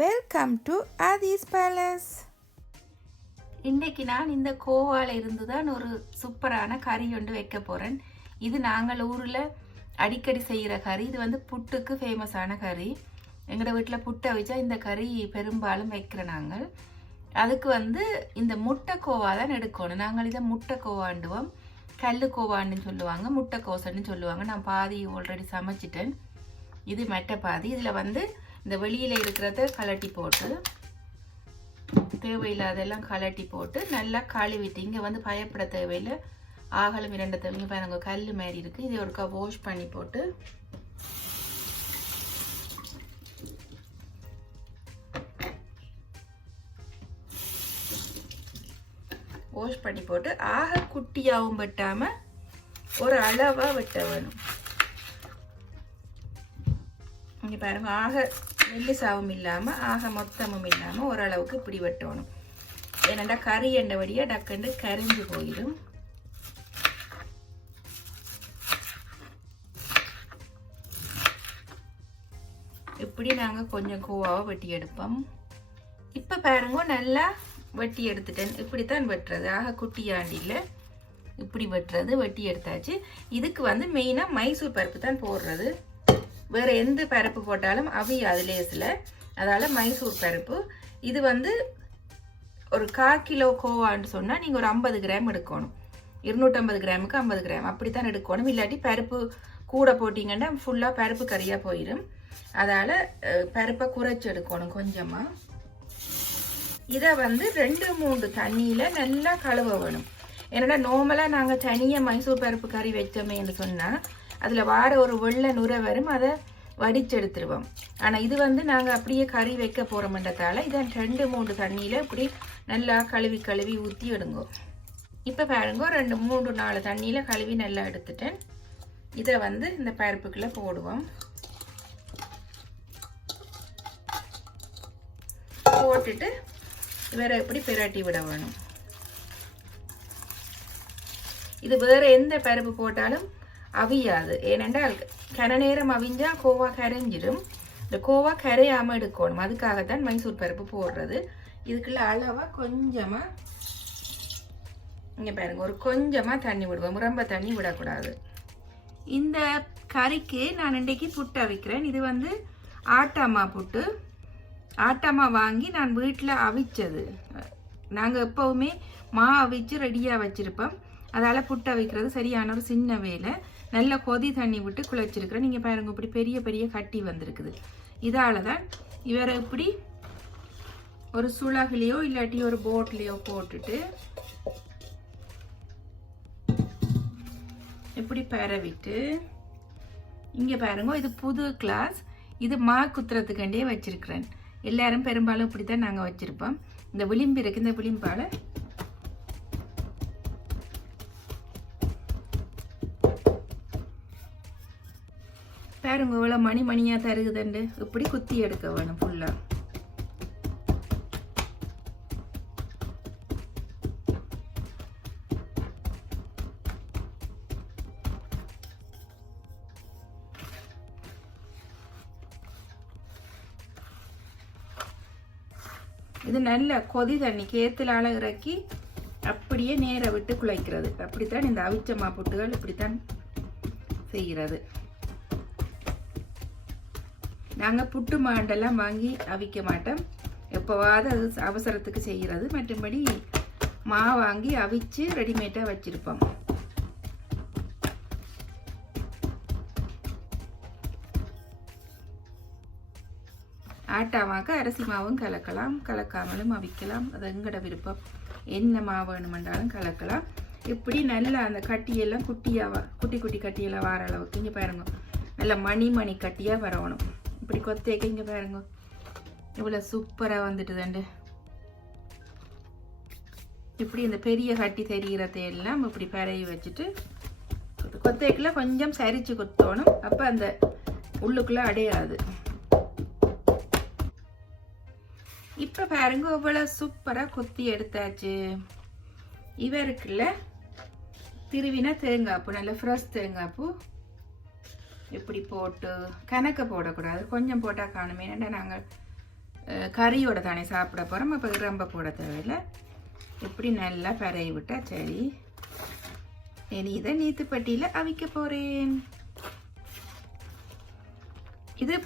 Welcome to Aadhi's palace இன்றைக்கு நான் இந்த கோவால இருந்து தான் ஒரு சூப்பரான கறி ஒன்று வைக்க போகிறேன் இது நாங்கள் ஊரில் அடிக்கடி செய்கிற கறி. இது வந்து புட்டுக்கு ஃபேமஸான கறி. எங்களோட வீட்டில் புட்டை வச்சா இந்த கறி பெரும்பாலும் வைக்கிறோம் நாங்கள். அதுக்கு வந்து இந்த முட்டை கோவா தான் எடுக்கணும். நாங்கள் இதை முட்டை கோவாண்டுவோம். கல் கோவான்னு சொல்லுவாங்க முட்டை கோசன்னு சொல்லுவாங்க. நான் பாதி ஆல்ரெடி சமைச்சிட்டேன். இது மெட்டை பாதி. இதில் வந்து இந்த வெளியில் இருக்கிறத கலட்டி போட்டு தேவையில்லாதெல்லாம் கலட்டி போட்டு நல்லா கழுவிட்டு இங்கே வந்து பயப்பட தேவையில்லை. ஆகலும் இரண்டு தேவையும் பாருங்க கல் மாதிரி இருக்குது இதை ஒருக்கா வாஷ் பண்ணி போட்டு வாஷ் பண்ணி போட்டு ஆக குட்டியாகவும் வெட்டாமல் ஒரு அளவாக வெட்ட வேணும். இங்கே பாருங்க ஆக மெல்லிசாவும் இல்லாமல் ஆக மொத்தமும் இல்லாமல் ஓரளவுக்கு இப்படி வெட்டணும் ஏன்னாண்டா கறி எண்டபடியாக டக்குண்டு கரிஞ்சு போயிடும். இப்படி நாங்கள் கொஞ்சம் கோவாவை வெட்டி எடுப்போம். இப்போ பாருங்க நல்லா வெட்டி எடுத்துட்டேன். இப்படித்தான் வெட்டுறது. ஆக குட்டியாண்டியில் இப்படி வெட்டுறது வெட்டி எடுத்தாச்சு. இதுக்கு வந்து மெயினாக மைசூர் பருப்பு தான் போடுறது. வேறு எந்த பருப்பு போட்டாலும் அவியாது லேஸில் அதால் மைசூர் பருப்பு. இது வந்து ஒரு கால் கிலோ கோவான்னு சொன்னால் நீங்கள் ஒரு ஐம்பது கிராம் எடுக்கணும். இருநூற்றம்பது கிராமுக்கு ஐம்பது கிராம். அப்படி தான் எடுக்கணும். இல்லாட்டி பருப்பு கூட போட்டிங்கன்னா ஃபுல்லாக பருப்பு கறியாக போயிடும் அதால் பருப்பை குறைச்சி எடுக்கணும் கொஞ்சமாக இதை வந்து ரெண்டு மூணு தண்ணியில் நல்லா கழுவ வேணும். ஏன்னா நார்மலாக நாங்கள் தனியாக மைசூர் பருப்பு கறி வச்சோமேன்னு சொன்னால் அதில் வாட ஒரு வெள்ளை நுரை வரும் அதை வடிச்செடுத்துருவோம். ஆனால் இது வந்து நாங்கள் அப்படியே கறி வைக்க போகிறோம்ன்றதால இதை ரெண்டு மூணு தண்ணியில் இப்படி நல்லா கழுவி கழுவி ஊற்றி எடுங்கோ. இப்போ பாருங்க ரெண்டு மூணு நாலு தண்ணியில் கழுவி நல்லா எடுத்துட்டேன். இதை வந்து இந்த பருப்புக்குள்ளே போடுவோம். போட்டுட்டு வேற எப்படி பிரட்டி விட வேணும். இது வேற எந்த பருப்பு போட்டாலும் அவியாது. ஏனென்றால் கன நேரம் அவிஞ்சா கோவா கரைஞ்சிடும். இந்த கோவா கரையாம எடுக்கணும். அதுக்காகத்தான் மைசூர் பருப்பு போடுறது. இதுக்குள்ள அளவா கொஞ்சமா இங்க பாருங்க ஒரு கொஞ்சமா தண்ணி விடுவோம். ரொம்ப தண்ணி விடக்கூடாது. இந்த கறிக்கு நான் இன்றைக்கு புட்டு அவிக்கிறேன். இது வந்து ஆட்டாமா புட்டு. ஆட்டாமா வாங்கி நான் வீட்டில் அவிச்சது. நாங்கள் எப்போவுமே மா அவிச்சு ரெடியாக வச்சுருப்போம். அதால் புட்டு அவிக்கிறது சரியான ஒரு சின்ன வேலை. நல்ல கொதி தண்ணி விட்டு குழைச்சிருக்கிறேன் நீங்கள் பாருங்க இப்படி பெரிய பெரிய கட்டி வந்திருக்குது. இதால் தான் இவரை இப்படி ஒரு சுளகுலையோ இல்லாட்டி ஒரு போட்லேயோ போட்டுட்டு இப்படி பரவிட்டு இங்கே பாருங்க இது புது கிளாஸ். இது மா குத்துறதுக்காண்டே வச்சிருக்கிறேன். எல்லாரும் பெரும்பாலும் இப்படி தான் நாங்கள் வச்சுருப்போம். இந்த விளிம்பு இருக்கு இந்த விளிம்பால் பாருங்க இவ்வளோ மணி மணியாக தருகுதுண்டு. இப்படி குத்தி எடுக்க வேணும் ஃபுல்லாக இது நல்ல கொதி தண்ணி கேத்திலால இறக்கி அப்படியே நேர விட்டு குழைக்கிறது. அப்படித்தான் இந்த அவிச்ச மாப்புட்டுகள் இப்படித்தான் செய்கிறது. நாங்கள் புட்டு மாண்டெல்லாம் வாங்கி அவிக்க மாட்டோம். எப்போவாவது அது அவசரத்துக்கு செய்கிறது மற்றபடி மா வாங்கி அவிச்சு ரெடிமேடாக வச்சுருப்போம். ஆட்டாமாக்க அரிசி மாவும் கலக்கலாம். கலக்காமலும் அவிக்கலாம். அது எங்கட விருப்பம்? என்ன மாவு வேணுமென்றாலும் கலக்கலாம். இப்படி நல்லா அந்த கட்டியெல்லாம் குட்டியாக குட்டி குட்டி கட்டியெல்லாம் வர அளவுக்கு இங்கே பாருங்க. நல்லா மணி மணி கட்டியாக வரணும் இப்படி கொத்தேக்க இங்கே பாருங்க. இவ்வளோ சூப்பராக வந்துட்டுதாண்டு. இப்படி இந்த பெரிய கட்டி தெரிகிறதையெல்லாம் இப்படி பரவி வச்சுட்டு கொத்தேக்கில் கொஞ்சம் சரிச்சு கொத்தணும். அப்போ அந்த உள்ளுக்குள்ளே அடையாது. இப்போ பாருங்க இவ்வளோ சூப்பராக கொத்தி எடுத்தாச்சு. இவருக்குள்ள திருவினா தேங்காய் பூ நல்ல ஃப்ரெஷ் தேங்காய் பூ இப்படி போட்டு கணக்க போடக்கூடாது. கொஞ்சம் போட்டால் காணுமே. ஏன்னா நாங்கள் கறியோட தானே சாப்பிட போகிறோம் அப்போ ரொம்ப போட தேவையில்லை. இப்படி நல்லா பரவி விட்டா சரி. இனி இதை நீத்துப்பட்டியில் அவிக்க போகிறேன் இது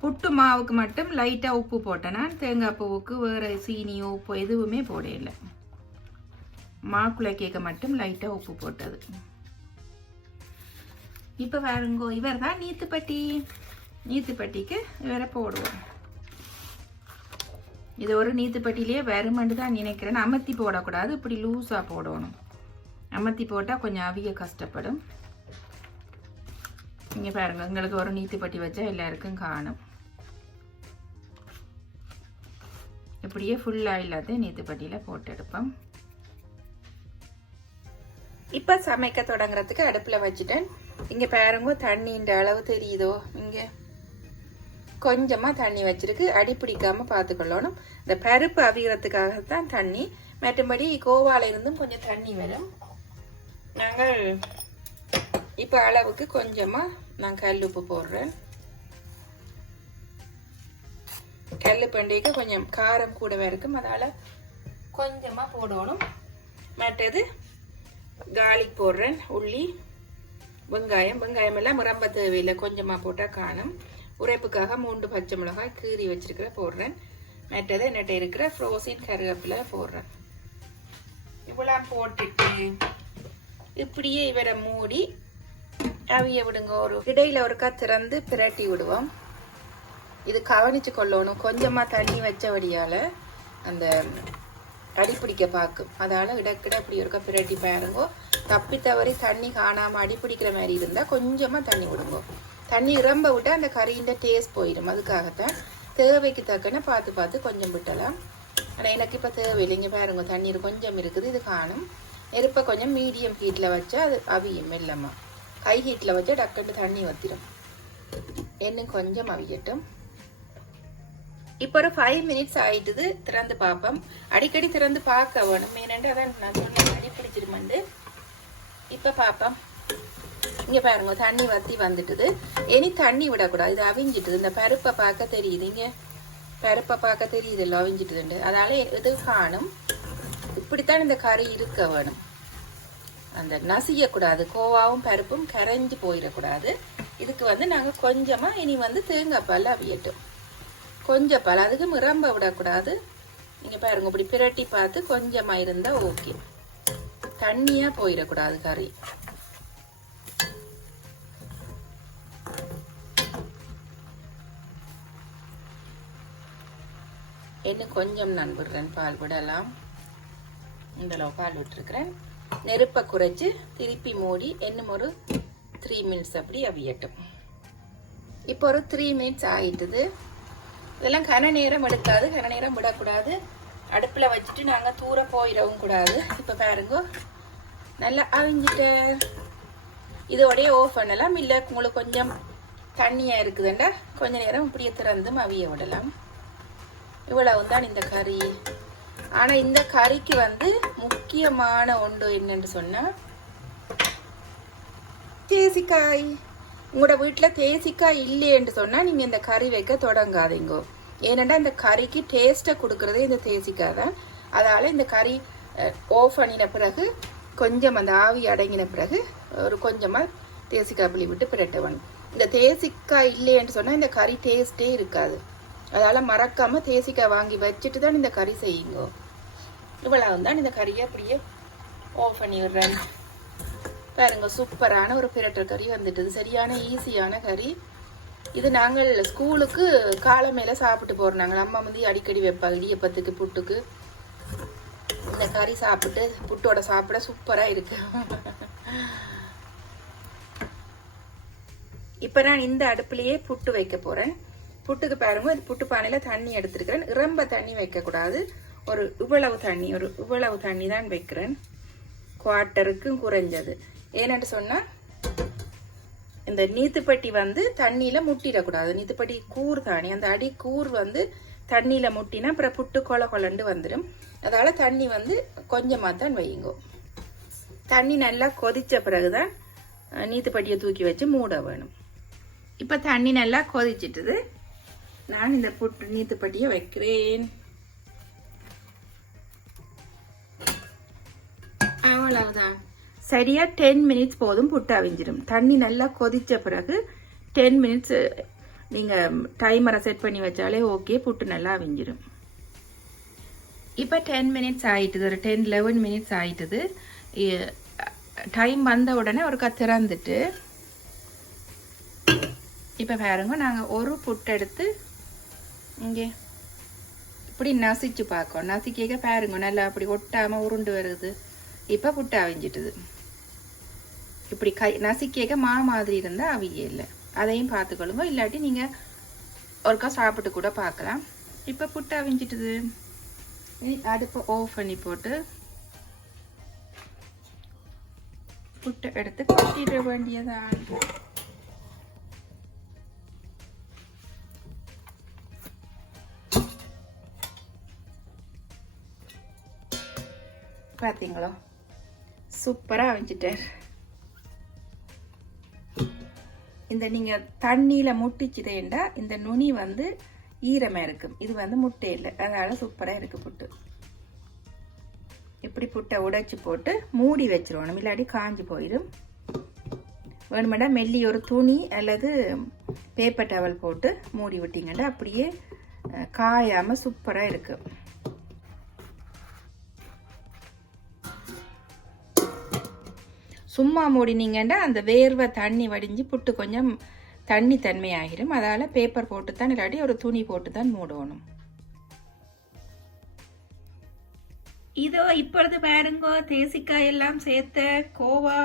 புட்டு மாவுக்கு மட்டும் லைட்டாக உப்பு போட்டேன்னா தேங்காய் பூவுக்கு வேறு சீனியோ உப்பு எதுவுமே போடையில்லை மாக்குள்ள கேக்க மட்டும் லைட்டாக உப்பு போட்டது. இப்போ பாருங்கோ இவர் தான் நீத்துப்பட்டி. நீத்துப்பட்டிக்கு இவரை போடுவோம். இது ஒரு நீத்துப்பட்டிலேயே வருமென்று தான் நினைக்கிறேன். அமர்த்தி போடக்கூடாது இப்படி லூஸாக போடணும். அமர்த்தி போட்டால் கொஞ்சம் அவிய கஷ்டப்படும். இங்கே பாருங்க எங்களுக்கு ஒரு நீத்துப்பட்டி வச்சா எல்லாருக்கும் காணும். இப்படியே ஃபுல்லாக இல்லாத நீத்துப்பட்டியில் போட்டு எடுப்போம். இப்போ சமைக்க தொடங்குறதுக்கு அடுப்பில் வச்சுட்டேன். இங்கே பாருங்க தண்ணின்ற அளவு தெரியுதோ? இங்கே கொஞ்சமாக தண்ணி வச்சிருக்கு. அடி பிடிக்காமல் பார்த்துக்கொள்ளணும் இந்த பருப்பு அவிகிறதுக்காகத்தான் தண்ணி. மற்றபடி கோவால இருந்தும் கொஞ்சம் தண்ணி வரும். நாங்கள் இப்போ அளவுக்கு கொஞ்சமாக நான் கல் உப்பு போடுறேன். கல் பண்டிகைக்கு கொஞ்சம் காரம் கூடவே இருக்கும். அதனால் கொஞ்சமாக போடணும். மற்றது கார்லிக் போடுறேன் உள்ளி வெங்காயம். வெங்காயம் எல்லாம் ரொம்ப தேவையில்லை. கொஞ்சமாக போட்டால் காணும். உரைப்புக்காக மூன்று பச்சை மிளகாய் கீறி வச்சிருக்கிற போடுறேன். மற்றது என்னட்ட இருக்கிற ஃப்ரோசின் கருவேப்பிலை போடுறேன். இவ்வளோ போட்டுட்டு இப்படியே இவரை மூடி அவிய விடுங்க. ஒரு இடையில ஒருக்கா திறந்து பிரட்டி விடுவோம். இது கவனிச்சு கொள்ளணும். கொஞ்சமா தண்ணி வச்சபடியால அந்த அடி பிடிக்க பார்க்கும். அதால இடக்கிட இப்படி இருக்க பிரட்டி பாருங்கோ. தப்பி தவறி தண்ணி காணாம அடி பிடிக்கிற மாதிரி இருந்தா கொஞ்சமா தண்ணி விடுங்க தண்ணி ரொம்ப விட்டா அந்த கறியின் டேஸ்ட் போயிடும் அதுக்காகத்தான் தேவைக்கு தக்கன பார்த்து பார்த்து கொஞ்சம் விட்டலாம். ஆனால் எனக்கு இப்போ தேவையில்லைங்க பாருங்க. தண்ணீர் கொஞ்சம் இருக்குது. இது காணும். நெருப்பை கொஞ்சம் மீடியம் ஹீட்டில் வச்சா அது அவியும் மெல்லமாக கை ஹீட்டில் வச்சா டக்குன்னு தண்ணி வத்திரும். இன்னும் கொஞ்சம் அவியட்டும். இப்போ ஒரு ஃபைவ் மினிட்ஸ் ஆயிட்டுது திறந்து பார்ப்போம். அடிக்கடி திறந்து பார்க்க வேணும். ஏனென்று அதான் நான் சொன்னேன் அடி பிடிச்சிருமெண்டு இப்போ பார்ப்போம். இங்கே பாருங்க தண்ணி வத்தி வந்துட்டுது. இனி தண்ணி விடக்கூடாது. இது அவிஞ்சிட்டுது. இந்த பருப்பை பார்க்க தெரியுது. இங்கே பருப்பை பார்க்க தெரியுது இல்லை? அவிஞ்சிட்டுதுண்டு. அதனால இது காணும். இப்படித்தான் இந்த கறி இருக்க வேணும். அந்த நசியக்கூடாது. கோவாவும் பருப்பும் கரைஞ்சு போயிடக்கூடாது. இதுக்கு வந்து நாங்கள் கொஞ்சமாக இனி வந்து தேங்காய் பால் அவியட்டும். கொஞ்சம் பால். அதுக்கு மிரம்ப விடக்கூடாது. நீங்கள் பாருங்க இப்படி பிரட்டி பார்த்து கொஞ்சமாக இருந்தால் ஓகே தண்ணியாக போயிடக்கூடாது கறி. இன்னும் கொஞ்சம் நான் விடுறேன் பால் விடலாம். இந்த அளவு பால் விட்டுருக்கிறேன். நெருப்பை குறைச்சி திருப்பி மூடி இன்னும் ஒரு த்ரீ மினிட்ஸ் அப்படி அவியட்டும். இப்போ ஒரு த்ரீ மினிட்ஸ் ஆகிட்டுது இதெல்லாம் கன நேரம் எடுக்காது கன நேரம் விடக்கூடாது. அடுப்பில் வச்சுட்டு நாங்கள் தூர போயிடவும் கூடாது. இப்போ பாருங்க நல்லா அவிஞ்சிட்டு. இதோடய ஓஃப் பண்ணலாம் இல்லை உங்களுக்கு கொஞ்சம் தண்ணியாக இருக்குதுண்டா. கொஞ்ச நேரம் இப்படியே திறந்தும் அவிய விடலாம். இவ்வளவு தான் இந்த கறி. ஆனால் இந்த கறிக்கு வந்து முக்கியமான ஒன்று என்னென்று சொன்னால் தேசிக்காய். உங்களோட வீட்டில் தேசிக்காய் இல்லையேன்னு சொன்னால் நீங்கள் இந்த கறி வைக்க தொடங்காதீங்க. ஏனெண்டா இந்த கறிக்கு டேஸ்ட்டை கொடுக்குறதே இந்த தேசிக்காய் தான். அதால் இந்த கறி ஓஃப் பண்ணின பிறகு கொஞ்சம் அந்த ஆவி அடங்கின பிறகு ஒரு கொஞ்சமாக தேசிக்காய் புளி விட்டு பிரட்டவணும். இந்த தேசிக்காய் இல்லையேன்னு சொன்னால் இந்த கறி டேஸ்ட்டே இருக்காது. அதால் மறக்காமல் தேசிக்காய் வாங்கி வச்சுட்டு தான் இந்த கறி செய்யுங்க. இவ்வளவு தான் இந்த கறியை அப்படியே ஆஃப் பண்ணி விடுறேன் பாருங்க சூப்பரான ஒரு பிரட்டல் கறி வந்துட்டுது சரியான ஈஸியான கறி. இது நாங்கள் ஸ்கூலுக்கு காலை மேலே சாப்பிட்டு போகிறோம் நாங்கள் அம்மா வந்து அடிக்கடி வைப்பாங்க இடியப்பத்துக்கு புட்டுக்கு. இந்த கறி சாப்பிட்டு புட்டோட சாப்பிட சூப்பராக இருக்கு. இப்போ நான் இந்த அடுப்புலேயே புட்டு வைக்க போகிறேன் புட்டுக்கு பாருங்க இது புட்டு பானையில் தண்ணி எடுத்துருக்கிறேன். ரொம்ப தண்ணி வைக்கக்கூடாது. ஒரு இவ்வளவு தண்ணி ஒரு இவ்வளவு தண்ணி தான் வைக்கிறேன். குவார்ட்டருக்கும் குறைஞ்சது. ஏன்னு சொன்னால் இந்த நீத்துப்பட்டி வந்து தண்ணியில் முட்டிடக்கூடாது. நீத்துப்பட்டி கூர் தானே. அந்த அடி கூர் வந்து தண்ணியில் முட்டினா அப்புறம் புட்டு கொல கொலண்டு வந்துடும் அதால் தண்ணி வந்து கொஞ்சமாக தான் வையுங்கோ. தண்ணி நல்லா கொதித்த பிறகுதான் தான் நீத்துப்பட்டியை தூக்கி வச்சு மூட வேணும். இப்போ தண்ணி நல்லா கொதிச்சிட்டுது. நான் இந்த புட்டு நீத்துப்பட்டியை வைக்கிறேன். அவ்வளவுதான். சரியா டென் மினிட்ஸ் போதும் புட்டு அவிஞ்சிடும் தண்ணி நல்லா கொதிச்ச பிறகு டென் மினிட்ஸ் நீங்க டைமரை செட் பண்ணி வச்சாலே ஓகே புட்டு நல்லா அவிஞ்சிடும் இப்போ டென் மினிட்ஸ் ஆயிட்டுது ஒரு டென் லெவன் மினிட்ஸ் ஆயிட்டுது. டைம் வந்த உடனே ஒரு திறந்துட்டு இப்போ பாருங்க நாங்கள் ஒரு புட்டு எடுத்து இங்கே இப்படி நசிச்சு பார்க்கோம் நசிக்க பாருங்க நல்லா அப்படி ஒட்டாமல் உருண்டு வருது. இப்போ புட்டு அவிஞ்சிட்டுது. இப்படி கை நசிக்க மா மாதிரி இருந்தால் அவிய இல்லை. அதையும் பார்த்துக்கொள்ளுங்க. இல்லாட்டி நீங்கள் ஒருக்கா சாப்பிட்டு கூட பார்க்கலாம். இப்போ புட்டு அவிஞ்சிட்டுது. அடுப்பை ஆஃப் பண்ணி போட்டு புட்டை எடுத்து கொட்டிட வேண்டியதான் பார்த்தீங்களோ சூப்பராக அவிஞ்சிட்டார். இந்த நீங்கள் தண்ணியில் முட்டிச்சுதேண்டா இந்த நுனி வந்து ஈரமாக இருக்கும். இது வந்து முட்டை இல்லை. அதனால் சூப்பராக இருக்குது புட்டு. இப்படி புட்டை உடைச்சி போட்டு மூடி வச்சிருவோம் இல்லாடி காஞ்சி போயிடும் வேணுமெண்டா மெல்லி ஒரு துணி அல்லது பேப்பர் டவல் போட்டு மூடி விட்டிங்கன்னா அப்படியே காயாமல் சூப்பராக இருக்குது சும்மா மூடினீங்கன்னா அந்த வேர்வை தண்ணி வடிஞ்சு புட்டு கொஞ்சம் தண்ணி தன்மையாகிடும். அதால் பேப்பர் போட்டு தான் இல்லாட்டி ஒரு துணி போட்டு தான் மூடணும். இதோ இப்பொழுது பாருங்கோ தேசிக்காய் எல்லாம் சேர்த்த கோவா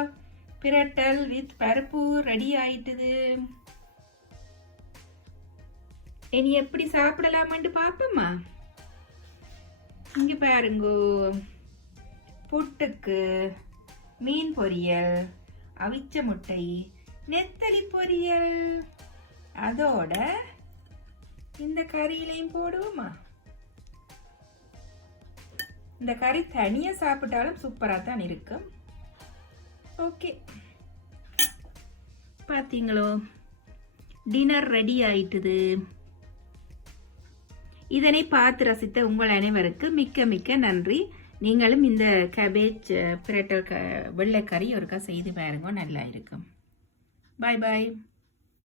பிரட்டல் வித் பருப்பு ரெடி ஆயிட்டுது. இனி எப்படி சாப்பிடலாம்னு பாப்போமா? இங்க பாருங்கோ புட்டுக்கு மீன் பொரியல் அவிச்ச முட்டை நெத்தலி பொரியல். அதோட இந்த கறியிலையும் போடுவோமா? இந்த கறி தனியாக சாப்பிட்டாலும் சூப்பராக தான் இருக்கும். ஓகே. பார்த்தீங்களோ டின்னர் ரெடி ஆயிட்டுது. இதனை பார்த்து ரசித்த உங்கள் அனைவருக்கு மிக்க மிக்க நன்றி. நீங்களும் இந்த கேபேஜ் பிரட்டல் க வெள்ளைக்கறி ஒருக்கா செய்து பாருங்க நல்லா இருக்கும். பாய் பாய்